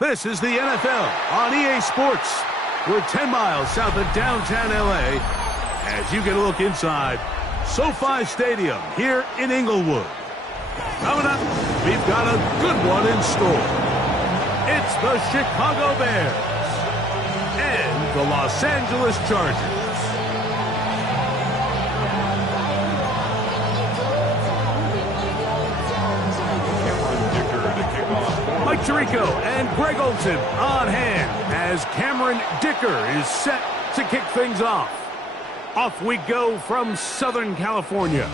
This is the NFL on EA Sports. We're 10 miles south of downtown LA as you get a look inside SoFi Stadium here in Inglewood. Coming up, we've got a good one in store. It's the Chicago Bears and the Los Angeles Chargers. Mike Tirico and Greg Olson on hand as Cameron Dicker is set to kick things off. Off we go from Southern California.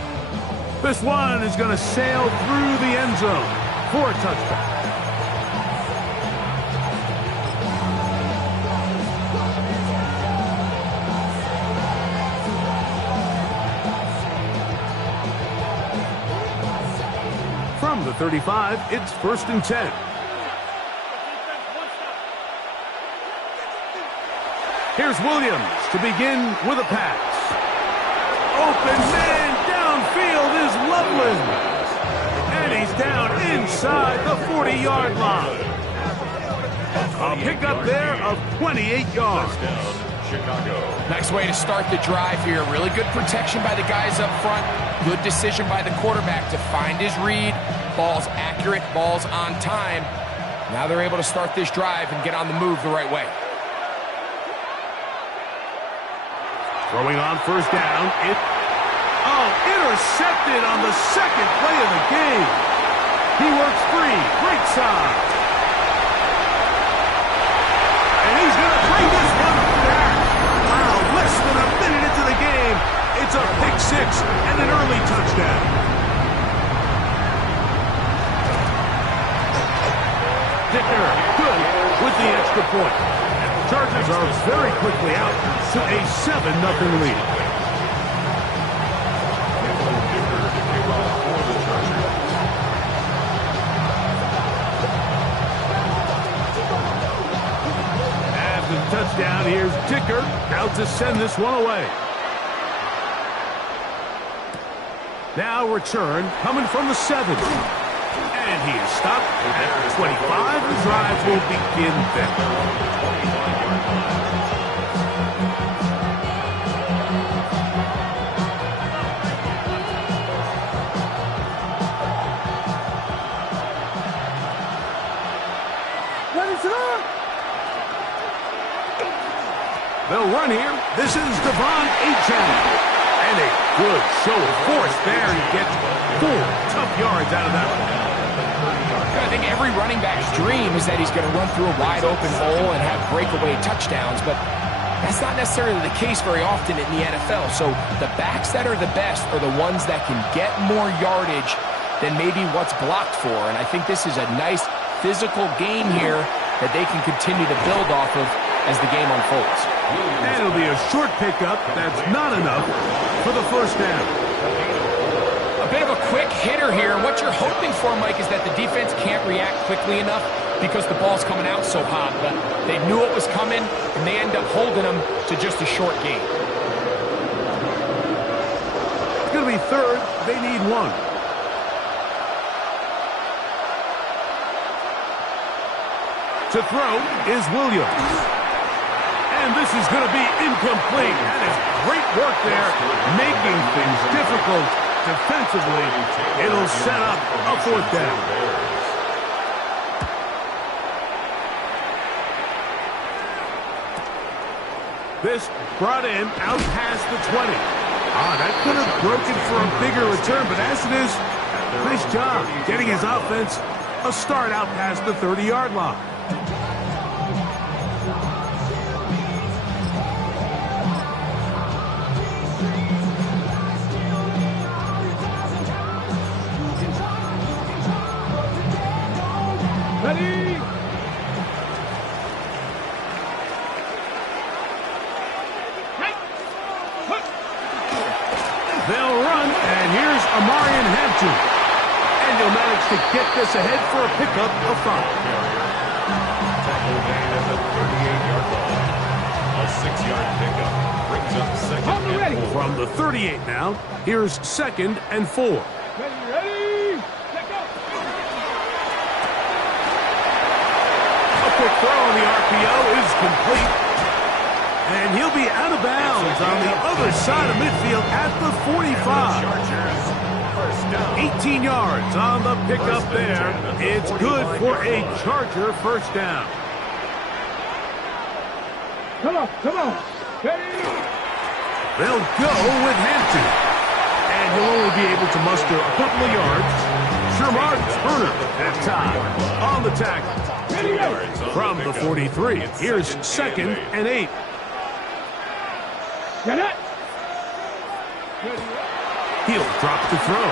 This one is going to sail through the end zone for a touchdown. From the 35, it's 1st and 10. Here's Williams to begin with a pass. Open man downfield is Loveland. And he's down inside the 40-yard line. A pickup there of 28 yards. Nice way to start the drive here. Really good protection by the guys up front. Good decision by the quarterback to find his read. Ball's accurate, ball's on time. Now they're able to start this drive and get on the move the right way. Throwing on 1st down. Intercepted on the 2nd play of the game. He works free. Great side. And he's going to bring this one back. Wow, less than a minute into the game. It's a pick 6 and an early touchdown. Dicker, good with the extra point. And the Chargers are very quickly out to a 7-0 lead. After the touchdown, here's Dicker out to send this one away. Now return coming from the 7. And he is stopped at 25. The drive will begin then. They'll run here. This is Devon Achane. And a good show of force there. He gets 4 tough yards out of that one. I think every running back's dream is that he's going to run through a wide open hole and have breakaway touchdowns, but that's not necessarily the case very often in the NFL. So the backs that are the best are the ones that can get more yardage than maybe what's blocked for. And I think this is a nice physical game here that they can continue to build off of as the game unfolds. And it'll be a short pickup. That's not enough for the 1st down. A bit of a quick hitter here. What you're hoping for, Mike, is that the defense can't react quickly enough because the ball's coming out so hot. But they knew it was coming, and they end up holding them to just a short gain. It's going to be 3rd. They need 1. To throw is Williams. And this is going to be incomplete. That is great work there, making things difficult defensively. It'll set up a 4th down. This brought in out past the 20. That could have broken for a bigger return, but as it is, nice job getting his offense a start out past the 30-yard line. Ready? They'll run, and here's Amarian Hampton. And he'll manage to get this ahead for a pickup of 5. Tackle gain at the 38-yard line. A 6-yard pickup brings up 2nd and 4. From the 38 now, here's 2nd and 4. Ready? Let go. A quick throw on the RPO is complete. And he'll be out of bounds on the other side of midfield at the 45. 18 yards on the pickup there. It's good for a Charger first down. Come on. Ready? They'll go with Hampton. And he'll only be able to muster a couple of yards. Sherman Turner that time on the tackle. From the 43, here's 2nd and 8. Get it. He'll drop to throw.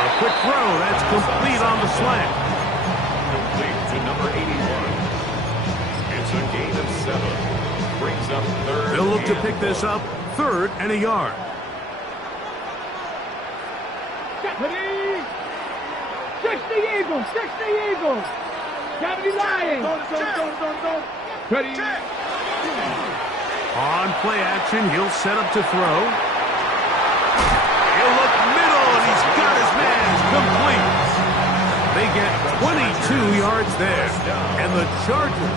A quick throw, that's complete on the slant. Complete to number 81. It's a gain of 7. Brings up 3rd. They'll look to pick this up, 3rd and a yard. Ready? 60 Eagles. Gotta be lying. Go. Ready? On play action, he'll set up to throw. He'll look middle, and he's got his man complete. They get 22 yards there, and the Chargers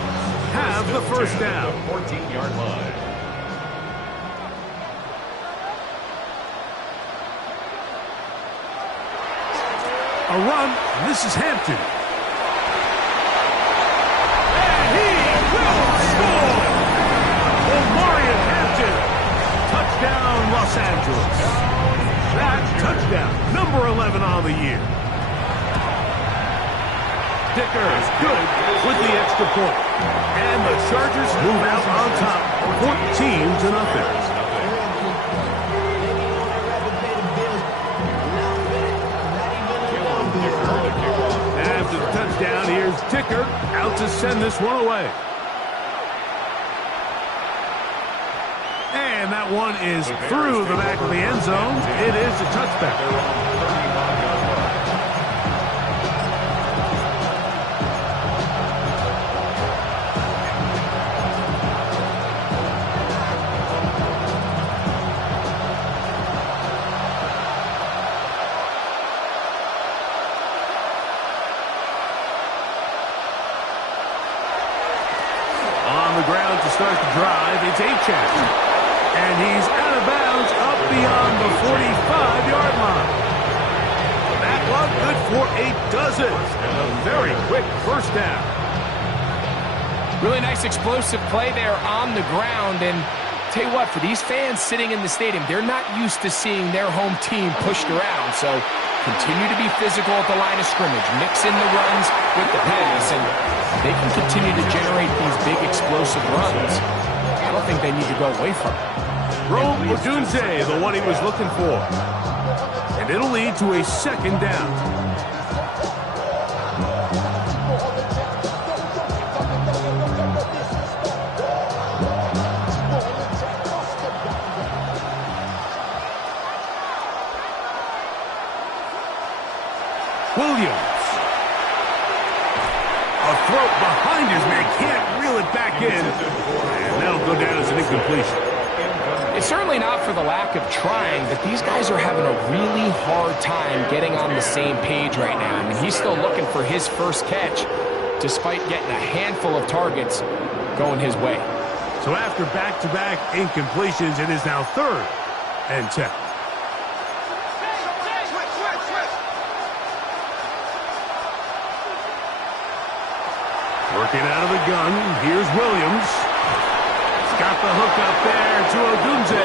have the first down. 14-yard line. A run, this is Hampton. And he will score! Omarion Hampton. Touchdown, Los Angeles. That touchdown, number 11 on the year. Dickers good with the extra point. And the Chargers move out on top, 14-0. After the touchdown, here's Dicker out to send this one away. And that one is through the back of the end zone. It is a touchback. On the ground to start the drive, it's Achane. And he's out of bounds up beyond the 45-yard line. That one good for a dozen. And a very quick first down. Really nice explosive play there on the ground. And tell you what, for these fans sitting in the stadium, they're not used to seeing their home team pushed around. So continue to be physical at the line of scrimmage. Mix in the runs with the pass. And they can continue to generate these big explosive runs. I don't think they need to go away from it. Rome Odunze, the one he was looking for. And it'll lead to a second down. Williams. A throw behind his man, can't reel it back in. And that'll go down as an incompletion. It's certainly not for the lack of trying, but these guys are having a really hard time getting on the same page right now. I mean, he's still looking for his first catch, despite getting a handful of targets going his way. So after back-to-back incompletions, it is now 3rd and 10. Working out of the gun, here's Williams. Got the hook up there to Odunze.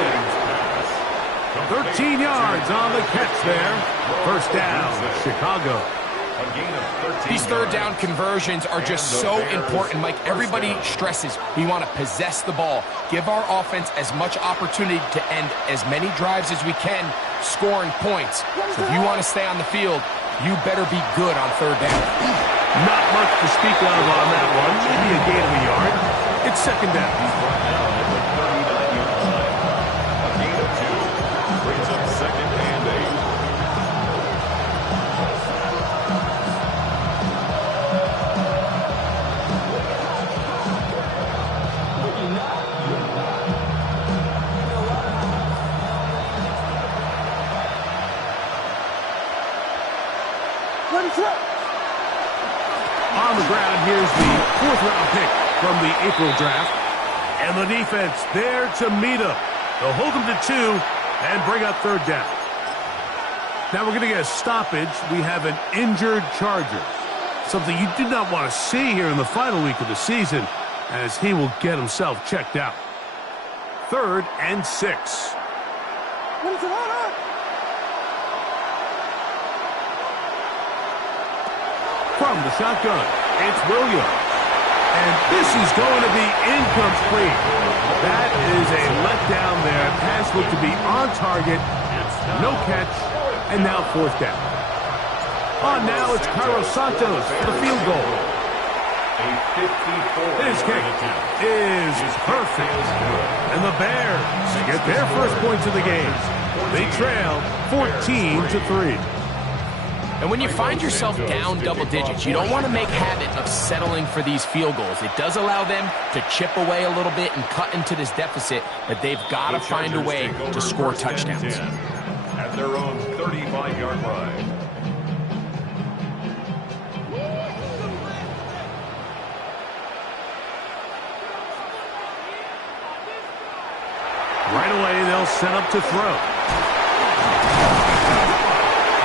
13 yards on the catch there. First down, Chicago. These third down conversions are just so important, Mike. Everybody stresses we want to possess the ball. Give our offense as much opportunity to end as many drives as we can, scoring points. So if you want to stay on the field, you better be good on third down. Not much to speak of on that one. Maybe a gain of a yard. It's second down. On here's the 4th-round pick from the April draft. And the defense there to meet him. They'll hold him to 2 and bring up 3rd down. Now we're going to get a stoppage. We have an injured Charger. Something you did not want to see here in the final week of the season, as he will get himself checked out. 3rd and 6. From the shotgun, it's Williams. And this is going to be incomplete. That is a letdown there. Pass looked to be on target. No catch. And now 4th down. On now, it's Carlos Santos for the field goal. His kick is perfect. And the Bears get their first points of the game. They trail 14-3. And when you find yourself down double digits, you don't want to make habit of settling for these field goals. It does allow them to chip away a little bit and cut into this deficit, but they've got to find a way to score touchdowns. At their own 35-yard line. Right away, they'll set up to throw.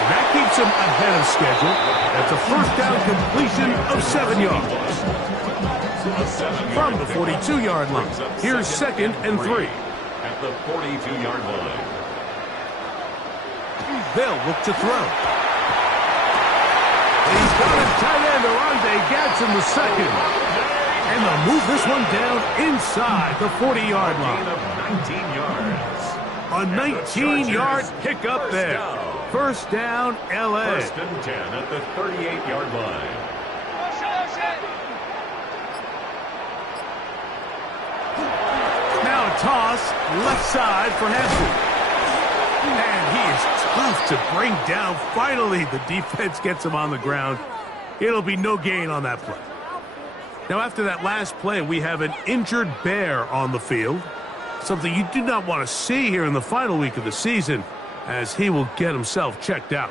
That keeps him ahead of schedule. That's a 1st down completion of 7 yards. From the 42-yard line, here's 2nd and 3. At the 42-yard line. They'll look to throw. He's got his tight end, Arande Gadsden, the 2nd. And they'll move this one down inside the 40-yard line. A 19-yard pickup there. 1st down, L.A. 1st and 10 at the 38-yard line. Now a toss, left side for Hampton. And he is tough to bring down. Finally, the defense gets him on the ground. It'll be no gain on that play. Now, after that last play, we have an injured Bear on the field. Something you do not want to see here in the final week of the season, as he will get himself checked out.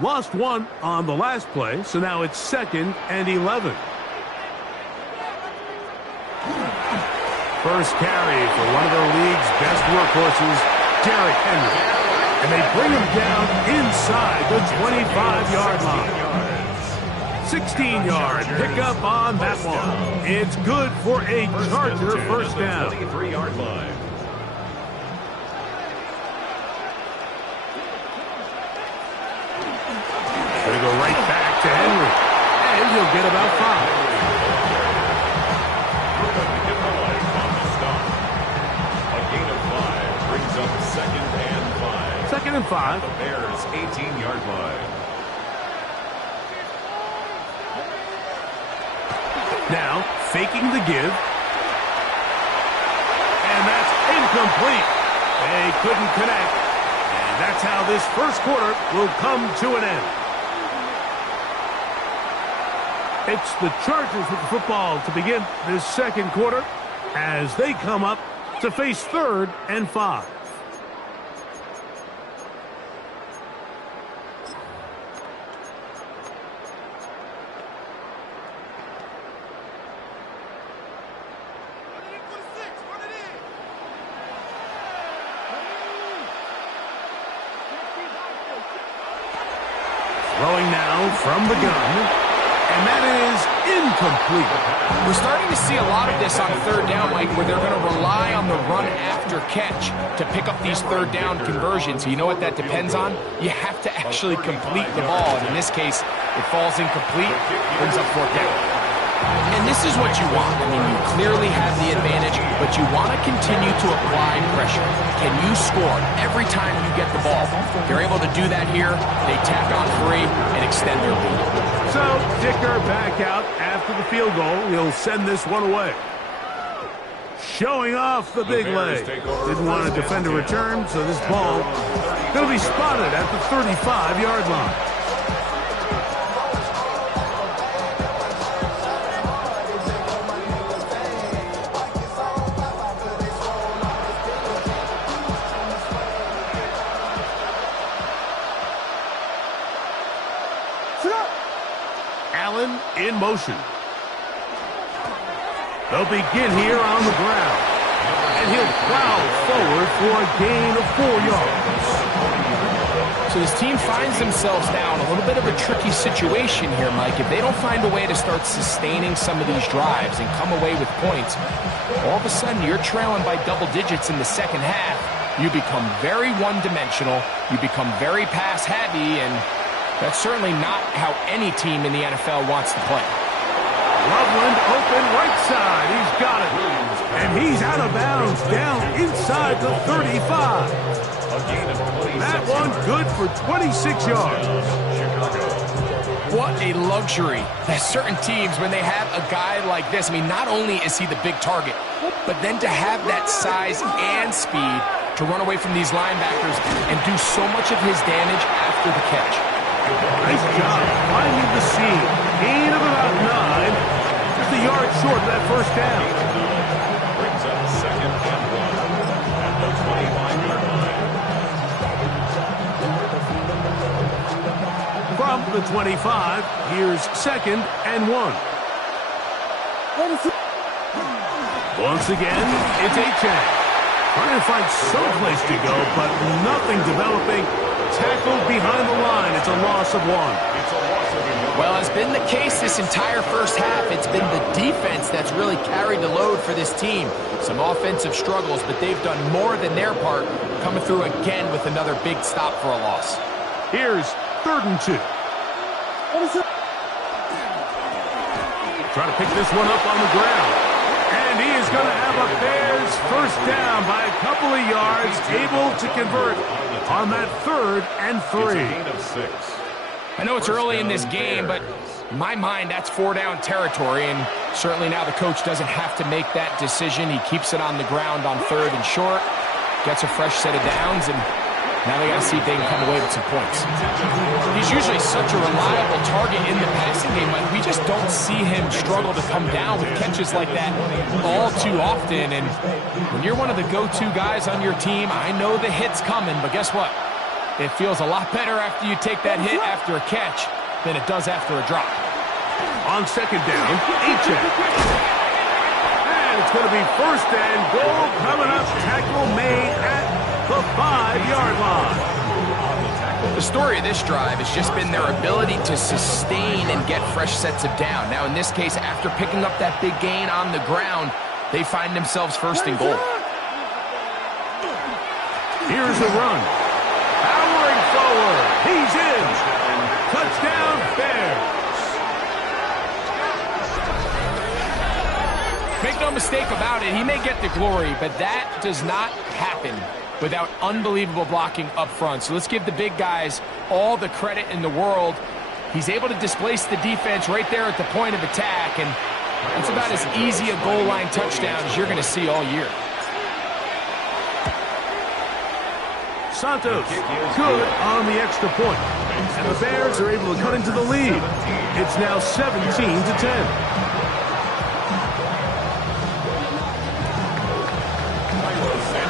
Lost 1 on the last play, so now it's 2nd and 11. First carry for one of the league's best workhorses, Derrick Henry. And they bring him down inside the 25-yard line. 16-yard pickup on that one. It's good for a Charger 1st down. 23-yard line. Going to go right back to Henry. And he'll get about 5. A gain of 5 brings up 2nd and 5. 2nd and 5. The Bears' 18-yard line. Now, faking the give. And that's incomplete. They couldn't connect. And that's how this 1st quarter will come to an end. It's the Chargers with the football to begin this 2nd quarter as they come up to face 3rd and 5. Throwing now from the gun, and that is incomplete. We're starting to see a lot of this on 3rd down, Mike, where they're going to rely on the run after catch to pick up these 3rd down conversions. You know what that depends on? You have to actually complete the ball, and in this case, it falls incomplete, brings up 4th down. And this is what you want. I mean, you clearly have the advantage, but you want to continue to apply pressure. Can you score every time you get the ball? They're able to do that here. They tack on 3 and extend their lead. So, Dicker back out after the field goal. He'll send this one away. Showing off the big leg. Didn't want to defend a return, so this ball going to be spotted at the 35-yard line. in motion. They'll begin here on the ground. And he'll plow forward for a gain of 4 yards. So this team finds themselves now in a little bit of a tricky situation here, Mike. If they don't find a way to start sustaining some of these drives and come away with points, all of a sudden you're trailing by double digits in the second half. You become very one-dimensional. You become very pass-heavy, and that's certainly not how any team in the NFL wants to play. Loveland open right side. He's got it. And he's out of bounds down inside the 35. That one good for 26 yards. What a luxury that certain teams, when they have a guy like this, I mean, not only is he the big target, but then to have that size and speed to run away from these linebackers and do so much of his damage after the catch. Nice job finding the seam. Gain of about 9. Just a yard short of that first down. Brings up 2nd and 1 at the 25-yard line. From the 25, here's 2nd and 1. Once again, it's Achane. Trying to find someplace to go, but nothing developing. Tackled behind the line. It's a loss of 1. Well, it's been the case this entire first half. It's been the defense that's really carried the load for this team. Some offensive struggles, but they've done more than their part, coming through again with another big stop for a loss. Here's 3rd and 2. Trying to pick this one up on the ground. And he is going to have a Bears first down by a couple of yards, able to convert on that 3rd and 3. I know it's early in this game, but in my mind, that's 4-down territory, and certainly now the coach doesn't have to make that decision. He keeps it on the ground on 3rd and short, gets a fresh set of downs, and now they got to see if they can come away with some points. He's usually such a reliable target in the passing game, but we just don't see him struggle to come down with catches like that all too often. And when you're one of the go-to guys on your team, I know the hit's coming, but guess what? It feels a lot better after you take that hit after a catch than it does after a drop. On 2nd down, Achane. And it's going to be 1st and goal coming up. Tackle made at the 5-yard line. The story of this drive has just been their ability to sustain and get fresh sets of down. Now, in this case, after picking up that big gain on the ground, they find themselves 1st and goal. Here's the run. Powering forward. He's in. Touchdown, Bears. Make no mistake about it, he may get the glory, but that does not happen without unbelievable blocking up front. So let's give the big guys all the credit in the world. He's able to displace the defense right there at the point of attack, and it's about as easy a goal line touchdown as you're going to see all year. Santos, good on the extra point. And the Bears are able to cut into the lead. It's now 17-10.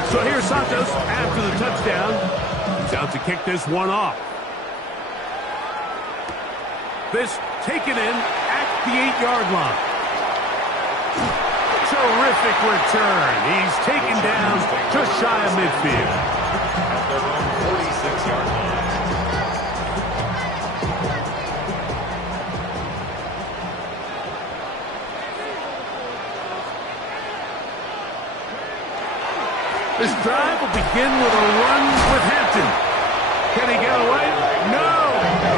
So here's Santos after the touchdown. He's out to kick this one off. This taken in at the 8-yard line. Terrific return. He's taken down just shy of midfield. At their own 46-yard line. This drive will begin with a run with Hampton. Can he get away? No!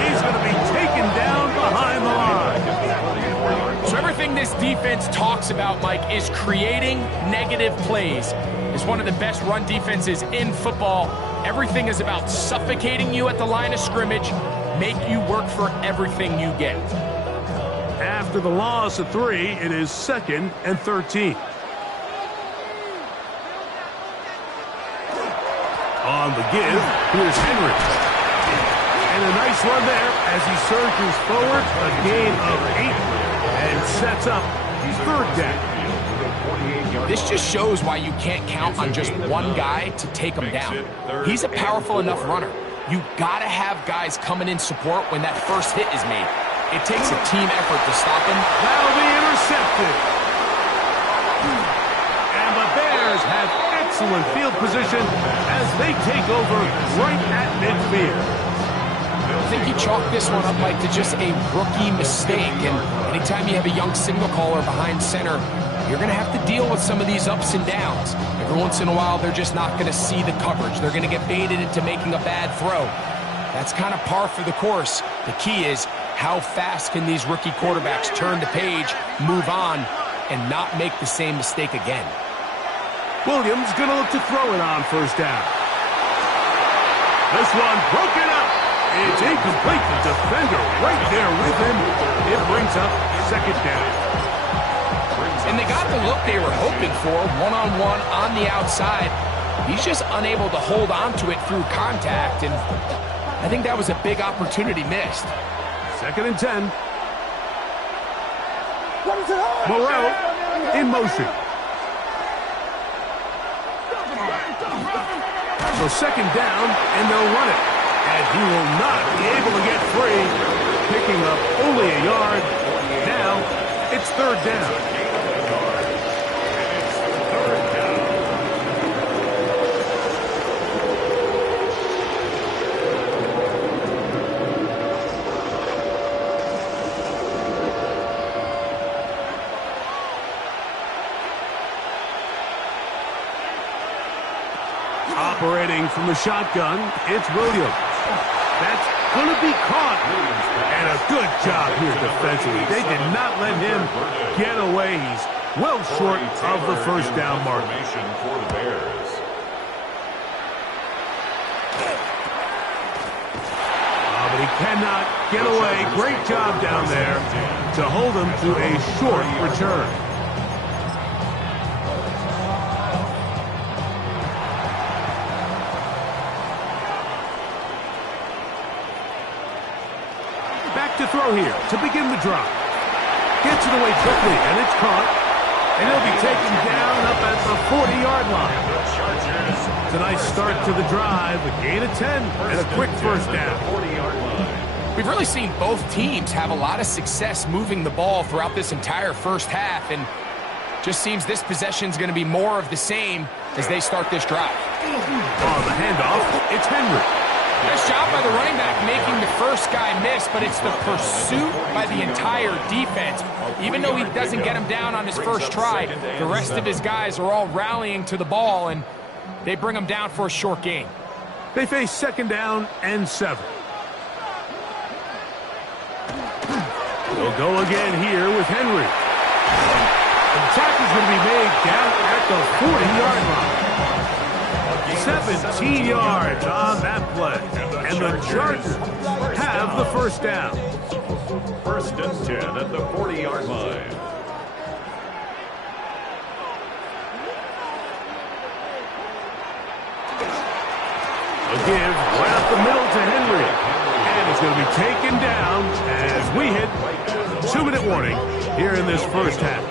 He's going to be taken down behind the line. So everything this defense talks about, Mike, is creating negative plays. It's one of the best run defenses in football. Everything is about suffocating you at the line of scrimmage, make you work for everything you get. After the loss of 3, it is 2nd and 13. On the give, here's Henry. And a nice run there as he surges forward, a gain of 8, and sets up 3rd down. This just shows why you can't count on just one guy to take him down. He's a powerful enough runner. You gotta have guys coming in support when that first hit is made. It takes a team effort to stop him. That'll be intercepted. And the Bears have excellent field position as they take over right at midfield. I think you chalk this one up, Mike, to just a rookie mistake. And anytime you have a young signal caller behind center, you're going to have to deal with some of these ups and downs. Every once in a while, they're just not going to see the coverage. They're going to get baited into making a bad throw. That's kind of par for the course. The key is how fast can these rookie quarterbacks turn the page, move on, and not make the same mistake again. Williams going to look to throw it on first down. This one broken up. It's incomplete. The defender right there with him. It brings up second down. And they got the look they were hoping for, one-on-one on the outside. He's just unable to hold on to it through contact, and I think that was a big opportunity missed. Second and 10. Moreau in motion. So second down, and they'll run it. And he will not be able to get free, picking up only a yard. Now it's third down. Operating from the shotgun, it's Williams. That's going to be caught. And a good job here defensively. They did not let him get away. He's well short of the first down mark. For the Bears. But he cannot get away. Great job down there to hold him to a short return. To throw here to begin the drive. Gets it away quickly, and it's caught. And he'll be taken down up at the 40-yard line. It's a nice start to the drive, a gain of 10, and a quick first down. We've really seen both teams have a lot of success moving the ball throughout this entire first half, and just seems this possession is going to be more of the same as they start this drive. On the handoff, it's Henry. Nice job by the running back making the first guy miss, but it's the pursuit by the entire defense. Even though he doesn't get him down on his first try, the rest of his guys are all rallying to the ball, and they bring him down for a short gain. They face second down and 7. They'll go again here with Henry. The tackle's going to be made down at the 40-yard line. 17 yards on that play. And the Chargers have the first down. First and 10 at the 40-yard line. A give right up the middle to Henry. And it's going to be taken down as we hit 2-minute warning here in this first half.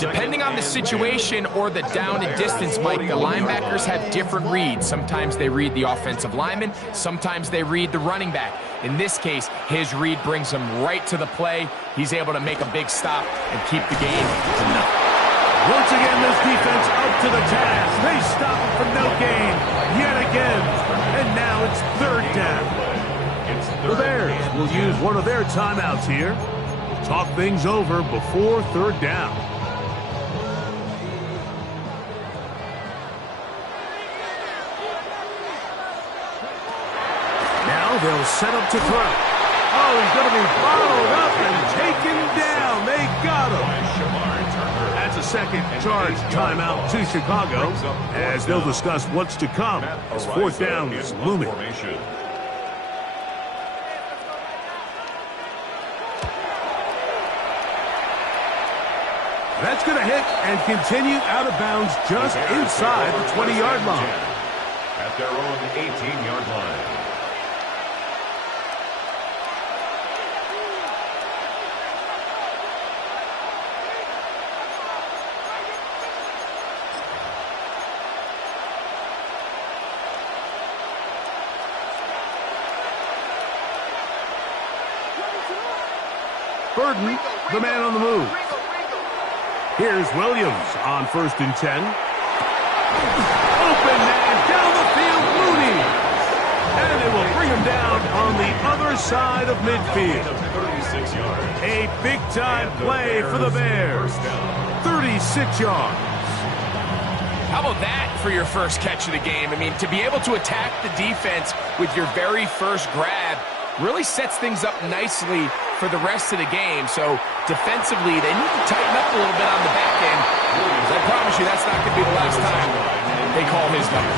Depending on the situation or the down and distance, Mike, the linebackers have different reads. Sometimes they read the offensive lineman. Sometimes they read the running back. In this case, his read brings him right to the play. He's able to make a big stop and keep the game to nothing. Once again, this defense up to the task. They stop it for no gain yet again. And now it's third down. The Bears will use one of their timeouts here. Talk things over before third down. Now they'll set up to throw. Oh, he's going to be followed up and taken down. They got him. That's a second charge timeout to Chicago as they'll discuss what's to come as fourth down is looming. That's going to hit and continue out of bounds just inside the 20-yard line. At their own 18-yard line. Burden, the man on the move. Here's Williams on 1st and 10. Open man down the field, Mooney. And it will bring him down on the other side of midfield. 36 yards. A big-time play for the Bears. 36 yards. How about that for your first catch of the game? I mean, to be able to attack the defense with your very first grab really sets things up nicely for the rest of the game. So defensively, they need to tighten up a little bit on the back end. I promise you that's not going to be the last time they call his number.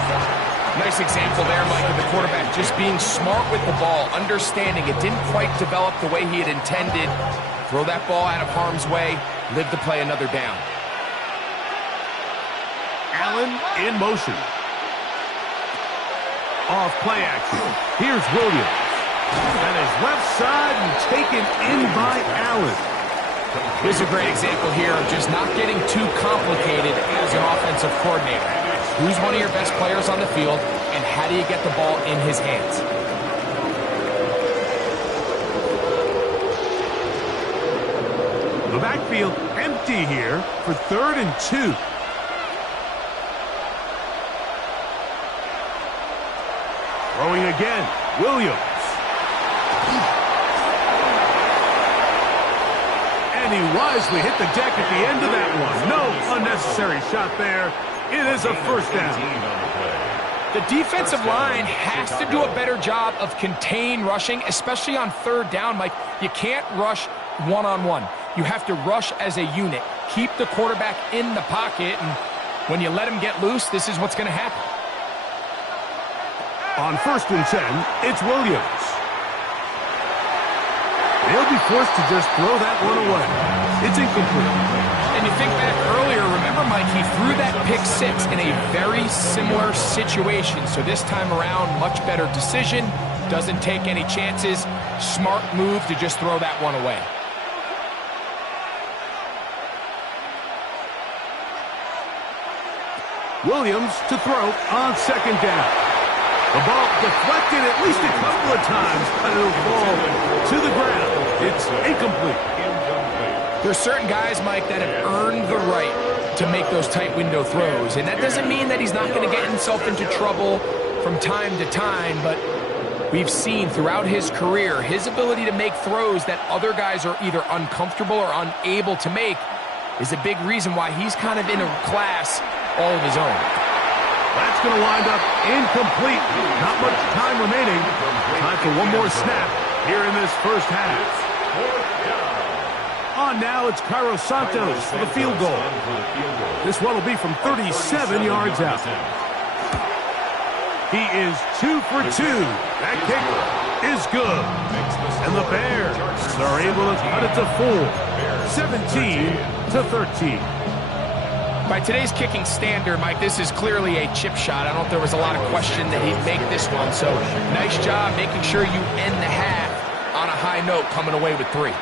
Nice example there, Mike, of the quarterback just being smart with the ball, understanding it didn't quite develop the way he had intended. Throw that ball out of harm's way, live to play another down. Allen in motion. Off play action. Here's Williams. And his left side and taken in by Allen. This is a great example here of just not getting too complicated as an offensive coordinator. Who's one of your best players on the field, and how do you get the ball in his hands? The backfield empty here for 3rd and 2. Throwing again, Williams. And he wisely hit the deck at the end of that one. No unnecessary shot there. It is a first down. The defensive line has to do a better job of contain rushing, especially on 3rd down, Mike. You can't rush one-on-one. You have to rush as a unit. Keep the quarterback in the pocket, and when you let him get loose, this is what's going to happen. On 1st and 10, it's Williams. They'll be forced to just throw that one away. It's incomplete. And you think back earlier, remember, Mike, he threw that pick 6 in a very similar situation. So this time around, much better decision. Doesn't take any chances. Smart move to just throw that one away. Williams to throw on 2nd down. The ball deflected at least a couple of times, but it'll fall to the ground. It's incomplete. There's certain guys, Mike, that have earned the right to make those tight window throws. And that doesn't mean that he's not going to get himself into trouble from time to time, but we've seen throughout his career his ability to make throws that other guys are either uncomfortable or unable to make is a big reason why he's kind of in a class all of his own. That's going to wind up incomplete. Not much time remaining. Time for one more snap here in this first half. On now, it's Cairo Santos for the field goal. This one will be from 37 yards out. He is 2 for 2. That kick is good. And the Bears are able to cut it to 4, 17-13. By today's kicking standard, Mike, this is clearly a chip shot. I don't know if there was a lot of question that he'd make this one. So nice job making sure you end the half on a high note, coming away with 3.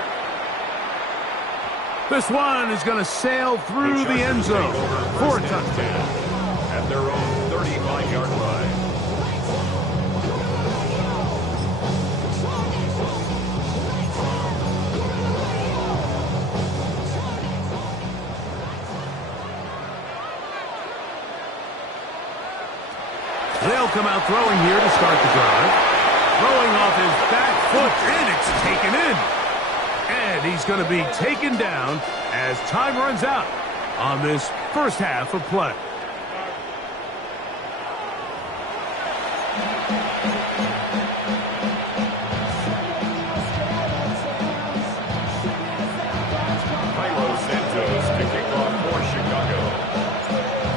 This one is going to sail through the end zone for a touchdown. At their own 35-yard line. They'll come out throwing here to start the drive. Throwing off his back foot, and it's taken in. And he's going to be taken down as time runs out on this first half of play. Cairo Santos to kick off for Chicago.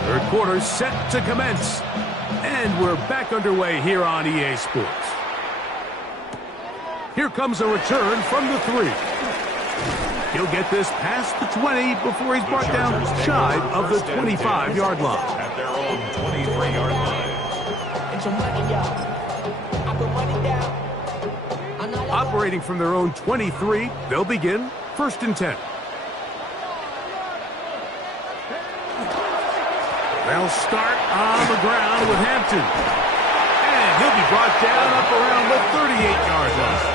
Third quarter set to commence. And we're back underway here on EA Sports. Here comes a return from the 3. He'll get this past the 20 before he's brought down shy of the 25-yard line. At their own 23-yard line. Operating from their own 23, they'll begin 1st and 10. They'll start on the ground with Hampton. And he'll be brought down up around the 38-yard line.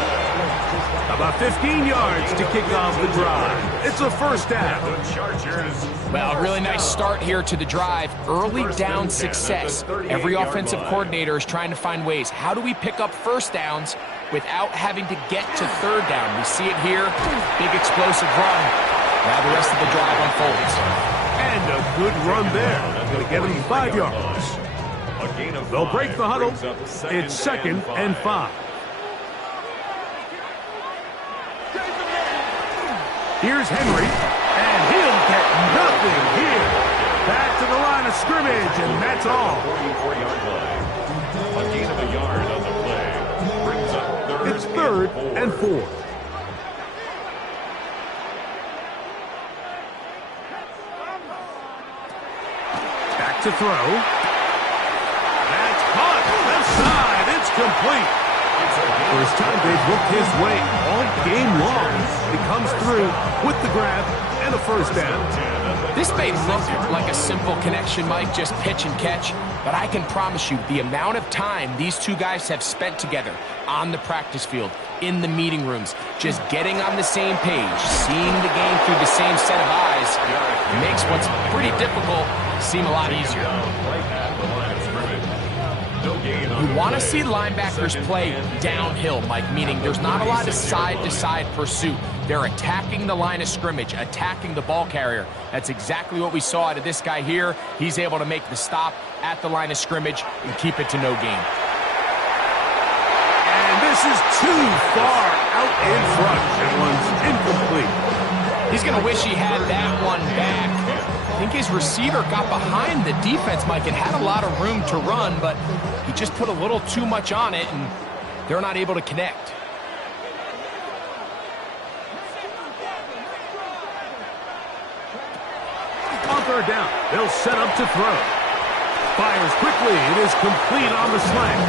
About 15 yards to kick off the drive. It's a first down. The Chargers. Well, a really nice start here to the drive. Early down success. Every offensive coordinator is trying to find ways. How do we pick up first downs without having to get to third down? We see it here. Big explosive run. Now the rest of the drive unfolds. And a good run there. Going to get him 5 yards. They'll break the huddle. It's second and 5. Here's Henry, and he'll get nothing here. Back to the line of scrimmage, and that's all. 44-yard line. A gain of a yard on the play. Brings up It's third and 4. Back to throw. That's caught. Left side. It's complete. First time they've looked his way all game long. He comes through with the grab and a first down. This may look like a simple connection, Mike, just pitch and catch, but I can promise you the amount of time these two guys have spent together on the practice field, in the meeting rooms, just getting on the same page, seeing the game through the same set of eyes, makes what's pretty difficult seem a lot easier. You want to see linebackers play downhill, Mike, meaning there's not a lot of side-to-side pursuit. They're attacking the line of scrimmage, attacking the ball carrier. That's exactly what we saw out of this guy here. He's able to make the stop at the line of scrimmage and keep it to no gain. And this is too far out in front. That one's incomplete. He's going to wish he had that one back. I think his receiver got behind the defense, Mike. It had a lot of room to run, but he just put a little too much on it, and they're not able to connect. On third down, they'll set up to throw. Fires quickly. It is complete on the slant.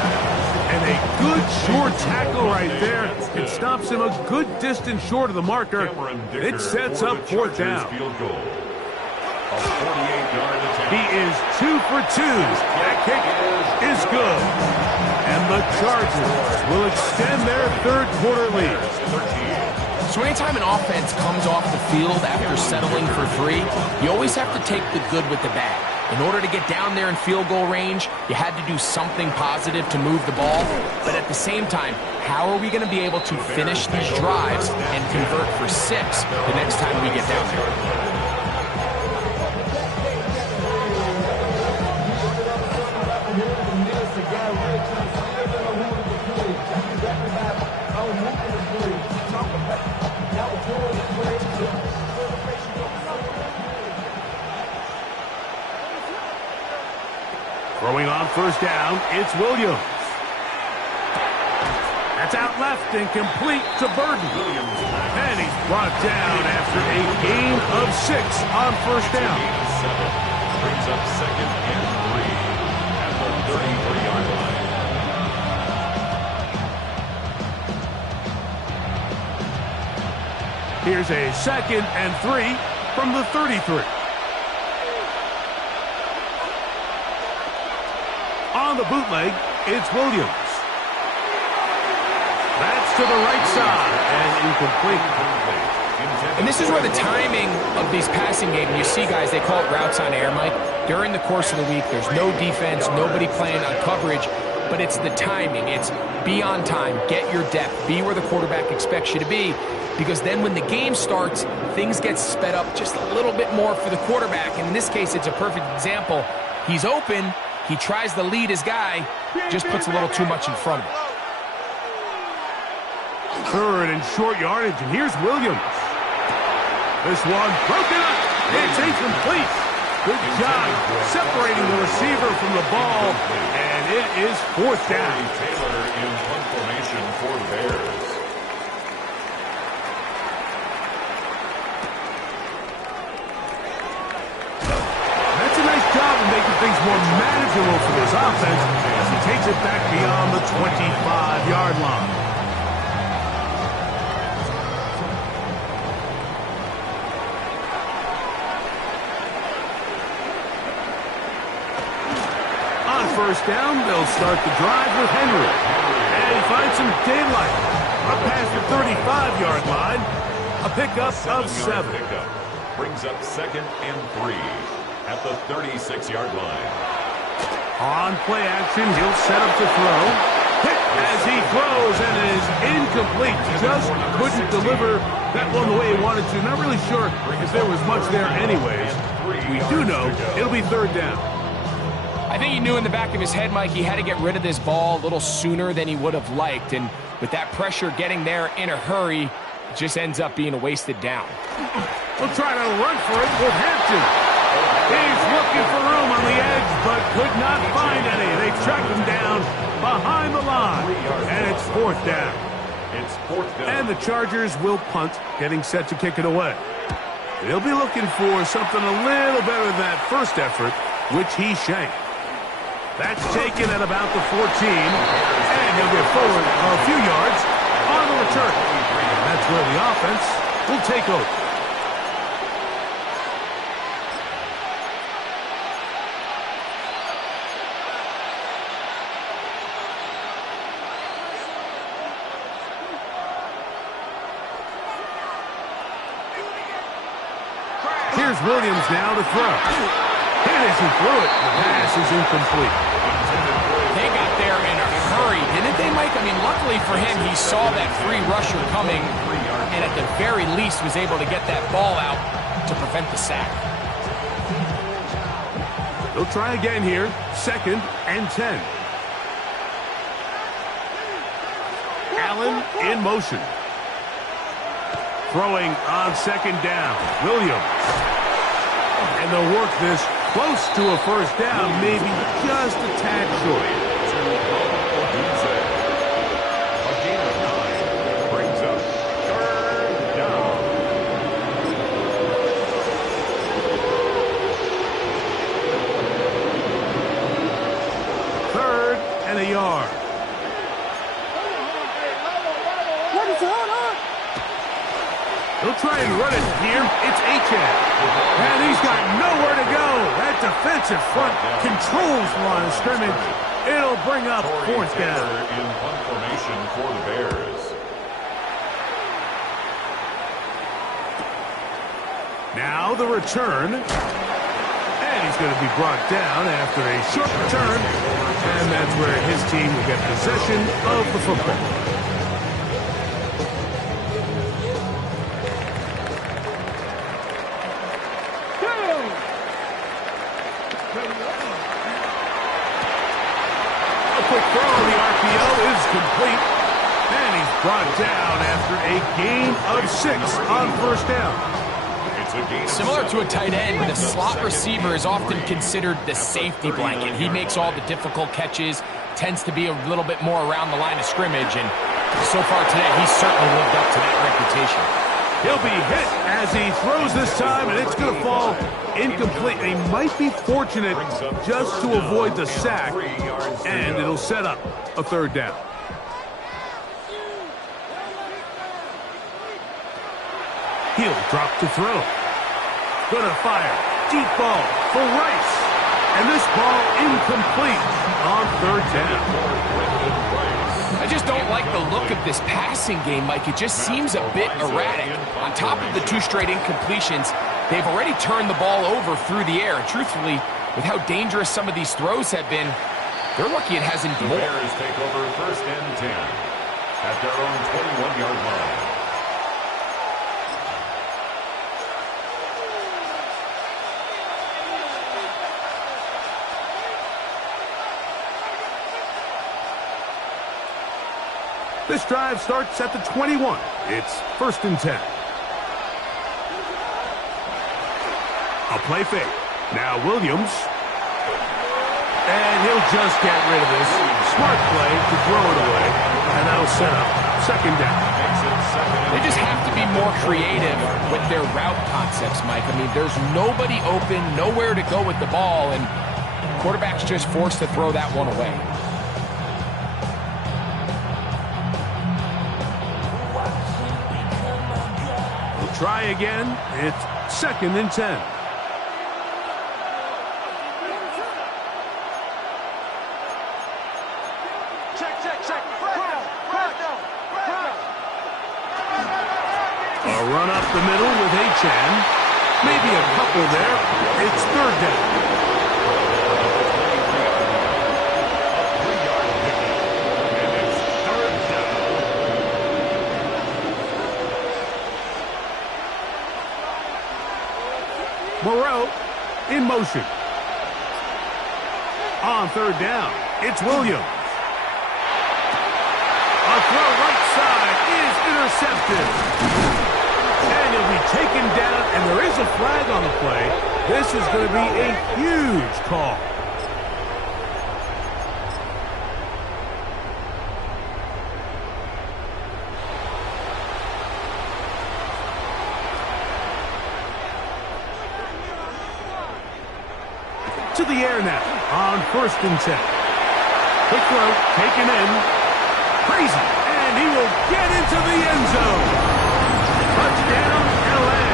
And a good short tackle right there. It stops him a good distance short of the marker. It sets up fourth down. He is 2 for 2. That kick is good. And the Chargers will extend their third quarter lead. So anytime an offense comes off the field after settling for 3, you always have to take the good with the bad. In order to get down there in field goal range, you had to do something positive to move the ball. But at the same time, how are we going to be able to finish these drives and convert for 6 the next time we get down there? Throwing on first down, it's Williams. That's out left and complete to Burden. And he's brought down after a gain of 6 on first down. Brings up second and 3 at the 33-yard line. Here's a second and 3 from the 33. On the bootleg, it's Williams. That's to the right side and incomplete. And this is where the timing of these passing games, you see guys, they call it routes on air, Mike. During the course of the week, there's no defense, nobody playing on coverage, but it's the timing. It's be on time, get your depth, be where the quarterback expects you to be, because then when the game starts, things get sped up just a little bit more for the quarterback. And in this case, it's a perfect example. He's open. He tries to lead his guy, just puts a little too much in front of him. Third and short yardage, and here's Williams. This one broken up. It's incomplete. Good job separating the receiver from the ball, and it is fourth down. Taylor in punt formation for the Bears. That's a nice job of making things more manageable for this offense as he takes it back beyond the 25-yard line. On first down, they'll start the drive with Henry. And he finds some daylight. Up past the 35-yard line. A pickup of 7. Pickup brings up 2nd and 3 at the 36-yard line. On play action, he'll set up to throw. Hit as he throws and is incomplete. Just couldn't deliver that one the way he wanted to. Not really sure if there was much there anyways. We do know it'll be 3rd down. I think he knew in the back of his head, Mike, he had to get rid of this ball a little sooner than he would have liked. And with that pressure getting there in a hurry, it just ends up being a wasted down. We'll try to run for it with Hampton. He's looking for room on the edge, but could not find any. They tracked him down behind the line, and it's 4th down. It's 4th down. And the Chargers will punt, getting set to kick it away. They'll be looking for something a little better than that first effort, which he shanked. That's taken at about the 14, and he'll get forward a few yards on the return. And that's where the offense will take over. Here's Williams now to throw. Hit as he threw it. The pass is incomplete. They got there in a hurry, didn't they, Mike? I mean, luckily for him, he saw that free rusher coming and at the very least was able to get that ball out to prevent the sack. They'll try again here. 2nd and 10. Allen in motion. Throwing on 2nd down. Williams. And they'll work this close to a 1st down, maybe just a tad short. A gain of 9 brings up 3rd down. 3rd and a yard. He'll try and run it here. It's Achane. And he's got nowhere to go. That defensive front controls the line of scrimmage. It'll bring up 4th down. In punt formation for the Bears. Now the return. And he's going to be brought down after a short return. And that's where his team will get possession of the football. Quick throw on the RPO is complete. And he's brought down after a gain of 6 on 1st down. It's a gain of Similar 7. to a tight end, the slot receiver is often considered the safety blanket. He makes all the difficult catches, tends to be a little bit more around the line of scrimmage, and so far today, he's certainly lived up to that reputation. He'll be hit as he throws this time, and it's going to fall incomplete. He might be fortunate just to avoid the sack, and it'll set up a 3rd down. He'll drop to throw. Gonna fire. Deep ball for Rice. And this ball incomplete on 3rd down. I just don't like the look of this passing game, Mike. It just seems a bit erratic. On top of the 2 straight incompletions, they've already turned the ball over through the air. And truthfully, with how dangerous some of these throws have been, they're lucky it hasn't been The more. Bears take over 1st and 10 at their own 21-yard line. This drive starts at the 21. It's 1st and 10. A play fake. Now Williams. And he'll just get rid of this. Smart play to throw it away. And that'll set up 2nd down. They just have to be more creative with their route concepts, Mike. I mean, there's nobody open, nowhere to go with the ball, and quarterback's just forced to throw that one away. Try again. It's 2nd and 10. Check. They'll run up the middle with Achan. Maybe a couple there. It's third down. Moreau in motion. On third down, it's Williams. A throw right side is intercepted. And he'll be taken down, and there is a flag on the play. This is going to be a huge call. To the air now on 1st and 10. Quick throw, taken in. Crazy, and he will get into the end zone. Touchdown, L.A.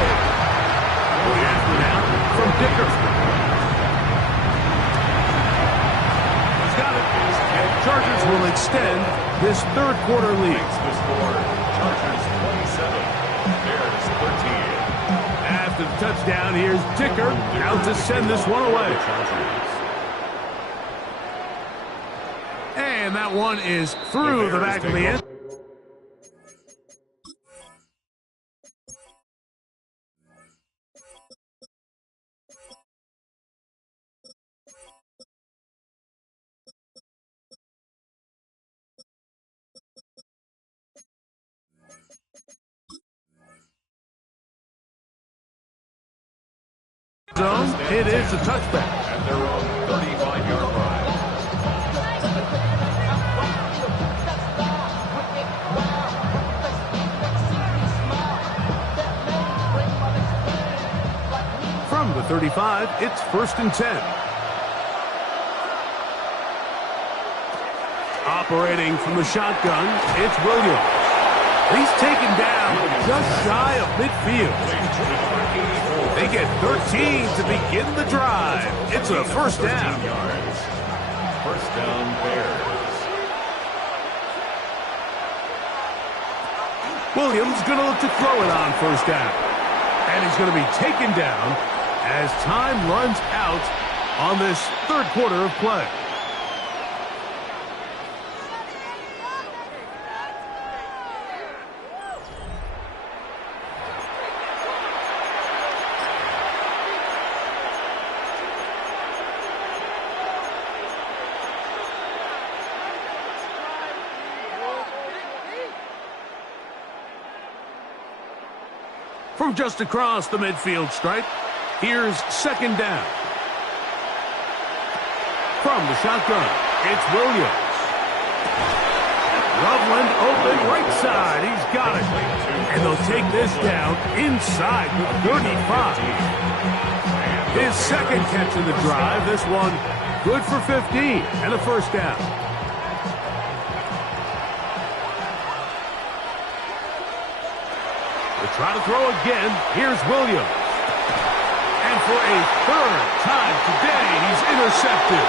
Going after now from Dickerson. He's got it. And Chargers will extend this third quarter lead. The score, Chargers 27, Bears 13. After the touchdown, here's Dicker out to send this one away. And that one is through the back of the end. Zone, it is a touchback. At their own 35-yard line. From the 35, it's 1st and 10. Operating from the shotgun, it's Williams. He's taken down just shy of midfield. They get 13 to begin the drive. It's a first down. First down, Bears. Williams going to look to throw it on first down. And he's going to be taken down as time runs out on this third quarter of play. From just across the midfield stripe, here's second down. From the shotgun, it's Williams. Loveland open right side. He's got it. And they'll take this down inside the 35. His second catch of the drive. This one good for 15 and a first down. Try to throw again. Here's Williams. And for a third time today, he's intercepted.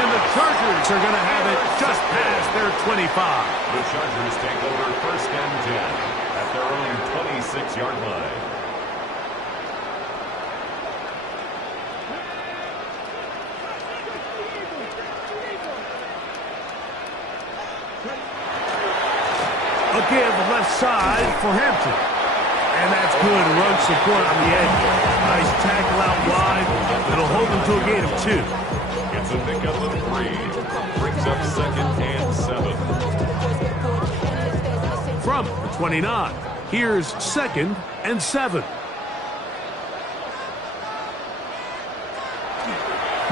And the Chargers are going to have it just past their 25. The Chargers take over 1st and 10 at their own 26-yard line. A give left side for Hampton. And that's good run support on the edge. Nice tackle out wide. It'll hold them to a gain of 2. It's a pickup of 3. Brings up 2nd and 7. From the 29, here's 2nd and 7.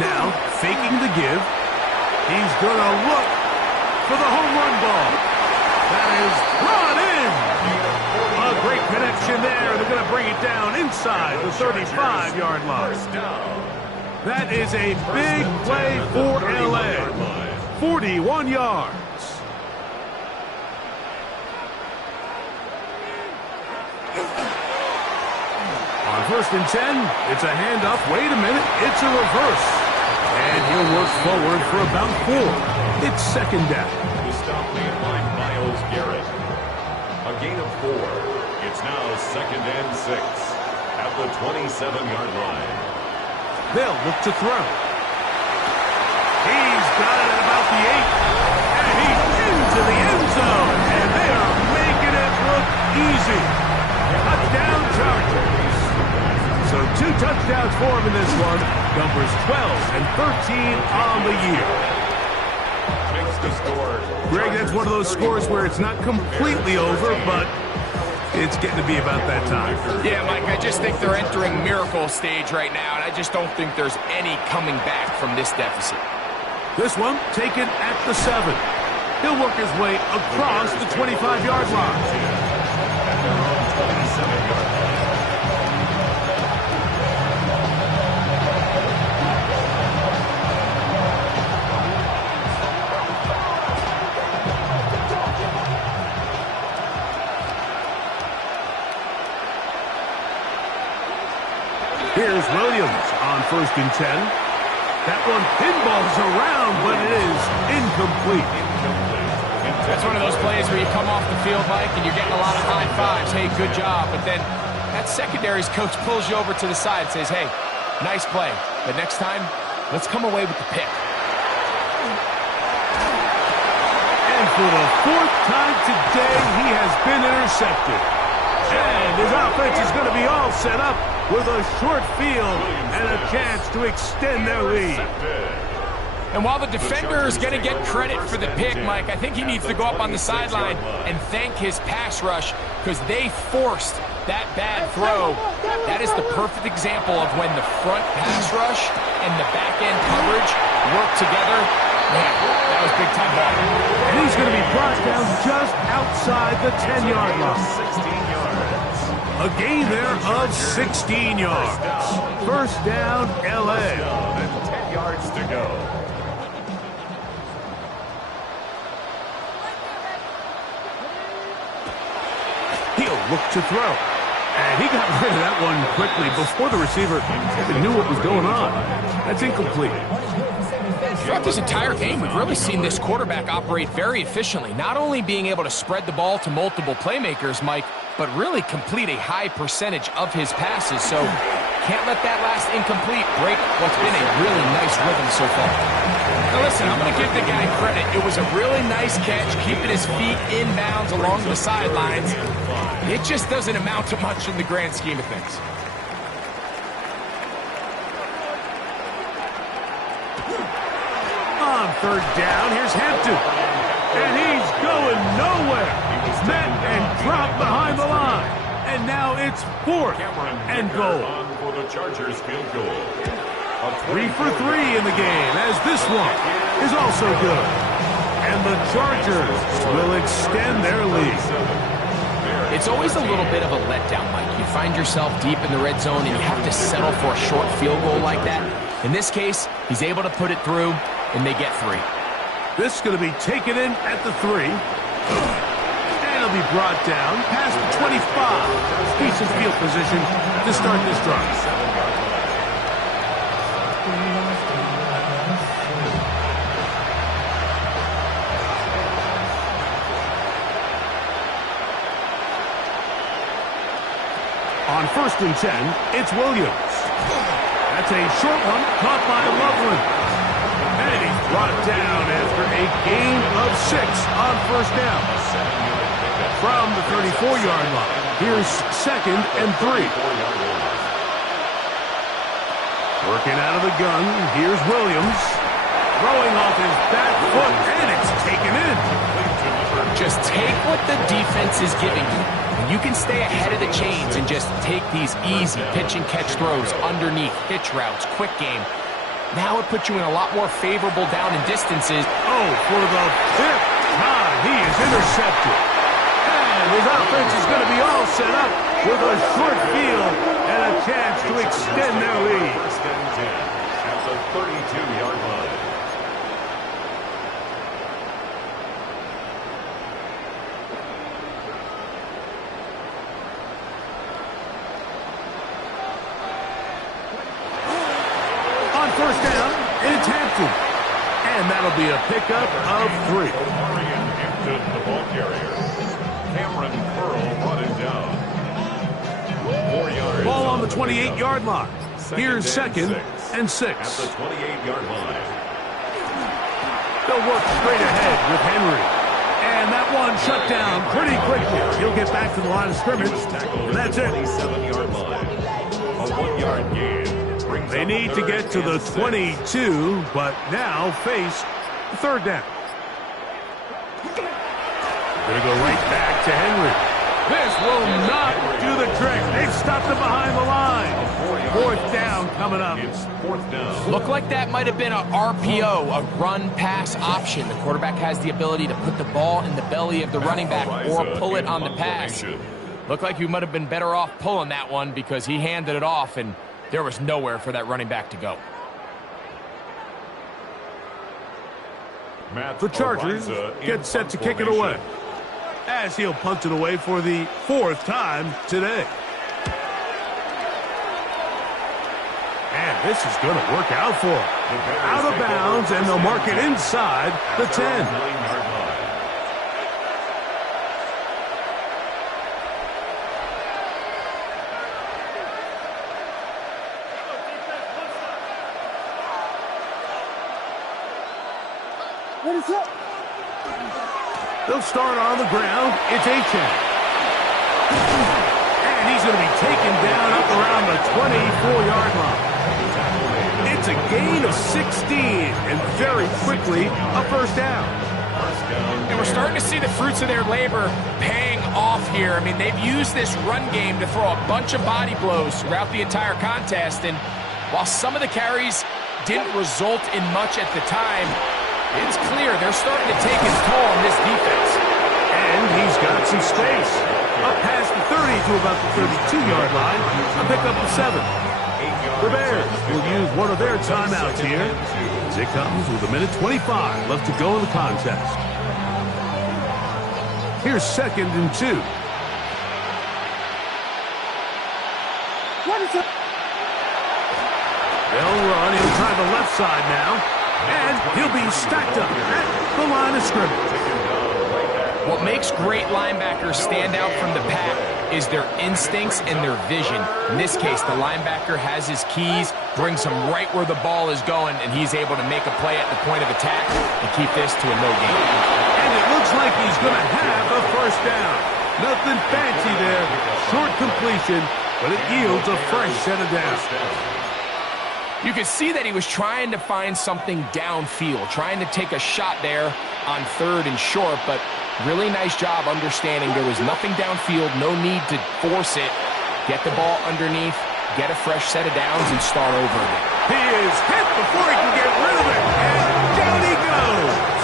Now, faking the give. He's going to look for the home run ball. That is brought in. A great connection there. They're going to bring it down inside the 35-yard line. That is a big play for L.A. 41 yards. On 1st and 10, it's a handoff. Wait a minute. It's a reverse. And he'll work forward for about 4. It's second down. The stop made by Myles Garrett. A gain of 4. It's now 2nd and 6 at the 27-yard line. They'll look to throw. He's got it at about the 8. And he's into the end zone. And they are making it look easy. Touchdown Chargers. So 2 touchdowns for him in this one. Numbers 12 and 13 on the year. Makes the score. Greg, that's one of those scores where it's not completely over, but it's getting to be about that time. Yeah, Mike, I just think they're entering miracle stage right now, and I just don't think there's any coming back from this deficit. This one taken at the 7. He'll work his way across the 25-yard line. At their own 27-yard line. Here's Williams on 1st and 10. That one pinballs around, but it is incomplete. That's one of those plays where you come off the field, Mike, and you're getting a lot of high fives. Hey, good job. But then that secondary's coach pulls you over to the side and says, hey, nice play. But next time, let's come away with the pick. And for the 4th time today, he has been intercepted. And his offense is going to be all set up with a short field and a chance to extend their lead. And while the defender is going to get credit for the pick, Mike, I think he needs to go up on the sideline and thank his pass rush because they forced that bad throw. That is the perfect example of when the front pass rush and the back-end coverage work together. Man, that was big-time ball. And he's going to be brought down just outside the 10-yard line. 16 yards. A gain there of 16 yards. First down, L.A. And 10 yards to go. He'll look to throw. And he got rid of that one quickly before the receiver even knew what was going on. That's incomplete. Throughout this entire game, we've really seen this quarterback operate very efficiently, not only being able to spread the ball to multiple playmakers, Mike, but really complete a high percentage of his passes. So can't let that last incomplete break what's been a really nice rhythm so far. Now listen, I'm going to give the guy credit. It was a really nice catch, keeping his feet inbounds along the sidelines. It just doesn't amount to much in the grand scheme of things. On 3rd down, here's Hampton. And he's going nowhere. Met and dropped behind the line. And now it's 4th and goal. For the Chargers field goal. 3 for 3 in the game, as this one is also good. And the Chargers will extend their lead. It's always a little bit of a letdown, Mike. You find yourself deep in the red zone and you have to settle for a short field goal like that. In this case, he's able to put it through, and they get 3. This is going to be taken in at the 3. And he'll be brought down past the 25. Decent field position to start this drive. On 1st and 10, it's Williams. That's a short one caught by Loveland. And he's brought down after a gain of 6 on 1st down. From the 34-yard line, here's 2nd and 3. Working out of the gun, here's Williams. Throwing off his back foot, and it's taken in. Just take what the defense is giving you. You can stay ahead of the chains and just take these easy pitch and catch throws underneath, hitch routes, quick game. Now it puts you in a lot more favorable down and distances. Oh, for the 5th time, he is intercepted. And his offense is going to be all set up with a short field and a chance to extend their lead. 1st and 10 at the 32-yard line. On 1st down, it's Hampton. And that'll be a pickup of 3. Hampton, the ball carrier. Cameron Pearl brought it down. 4 yards. Ball on the 28-yard line. Here's second and 6. At the 28-yard line. They'll work straight ahead with Henry. And that one shut down pretty quickly. He'll get back to the line of scrimmage. And that's it. 27-yard line. A 1-yard gain. They need to get to the 22, but now face third down. Going to go right back to Henry. This will not do the trick. They've stopped him behind the line. Fourth down coming up. It's fourth down. Looked like that might have been a RPO, a run-pass option. The quarterback has the ability to put the ball in the belly of the running back or pull it on the pass. Looked like you might have been better off pulling that one because he handed it off, and there was nowhere for that running back to go. The Chargers get set to kick it away, as he'll punt it away for the 4th time today. And this is going to work out for him. Out of bounds, and they'll mark it inside the 10. They'll start on the ground. It's Achane. And he's going to be taken down up around the 24-yard line. It's a gain of 16, and very quickly, a first down. And we're starting to see the fruits of their labor paying off here. I mean, they've used this run game to throw a bunch of body blows throughout the entire contest, and while some of the carries didn't result in much at the time, it's clear they're starting to take its toll on this defense. And he's got some space. Up past the 30 to about the 32-yard line. A pick up the 7. The Bears will use one of their timeouts here, as it comes with 1:25 left to go in the contest. Here's second and 2. They'll run. He'll try the left side now. And he'll be stacked up at the line of scrimmage. What makes great linebackers stand out from the pack is their instincts and their vision. In this case, the linebacker has his keys, brings him right where the ball is going, and he's able to make a play at the point of attack and keep this to a no gain. And it looks like he's going to have a first down. Nothing fancy there. Short completion, but it yields a fresh set of downs. You could see that he was trying to find something downfield, trying to take a shot there on third and short, but really nice job understanding there was nothing downfield, no need to force it. Get the ball underneath, get a fresh set of downs, and start over again. He is hit before he can get rid of it, and down he goes.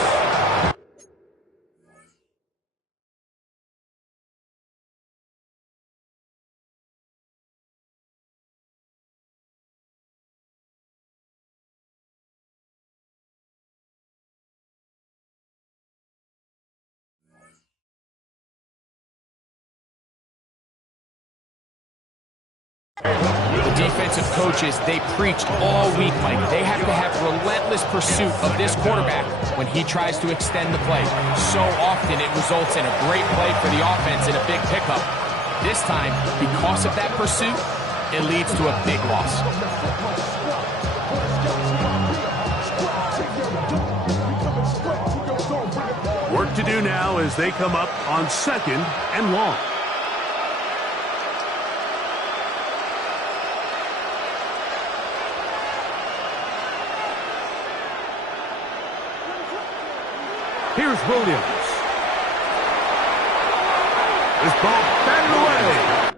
The defensive coaches, they preached all week, Mike. They have to have relentless pursuit of this quarterback when he tries to extend the play. So often it results in a great play for the offense and a big pickup. This time, because of that pursuit, it leads to a big loss. Work to do now as they come up on second and long. Here's Williams. This ball batted away.